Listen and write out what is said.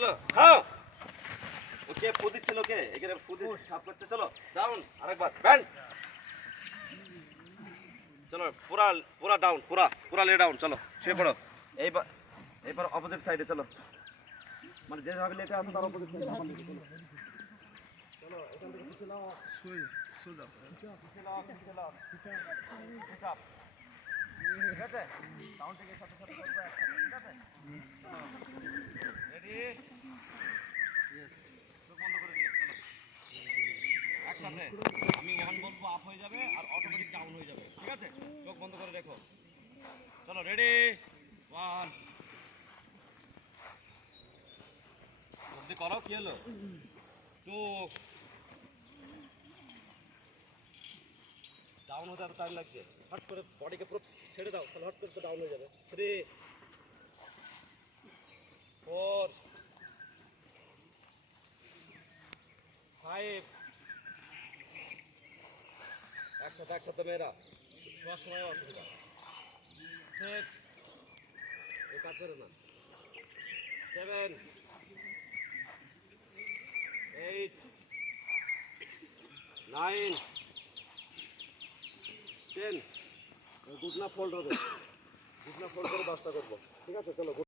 চলো হ্যাঁ ওকে ফু দিচ্ছে লোকে এখানে ফু দিয়ে ছাপ করছে চলো ডাউন আরেকবার ব্যান্ড চলো পুরা পুরা ডাউন পুরা পুরা লে ডাউন চলো শুয়ে পড়ো। এইবার এইবার অপোজিট সাইডে চলো। মানে যেভাবে লেটে আছে তার অপোজিট সাইডে চলো। এখান থেকে নাও। নাও. ঠিক আছে? ডাউন থেকে সাথে সাথে ঠিক আছে রেডি চোখ বন্ধ করে দিলে চলো একসাথে। আমি ওয়ান বলব আপ হয়ে যাবে আর অটোমেটিক ডাউন হয়ে যাবে। ঠিক আছে? চোখ বন্ধ করে দেখো। চলো রেডি ওয়ান জলদি করো কি হলো? টু ডাউন হতে এত টাইম লাগছে। হট করে বডিকে পুরো ছেড়ে দাও, তাহলে হট করে তো ডাউন হয়ে যাবে। থ্রি ফোর ফাইভ একসাথে একসাথে মেয়েরা। শোয়ার সময় অসুবিধা। সিক্স কাজ করে না। সেভেন এইট নাইন টেন গুডনা ফোল্ড হবে। গুডনা ফোল্ড করে দশটা করব। ঠিক আছে চলো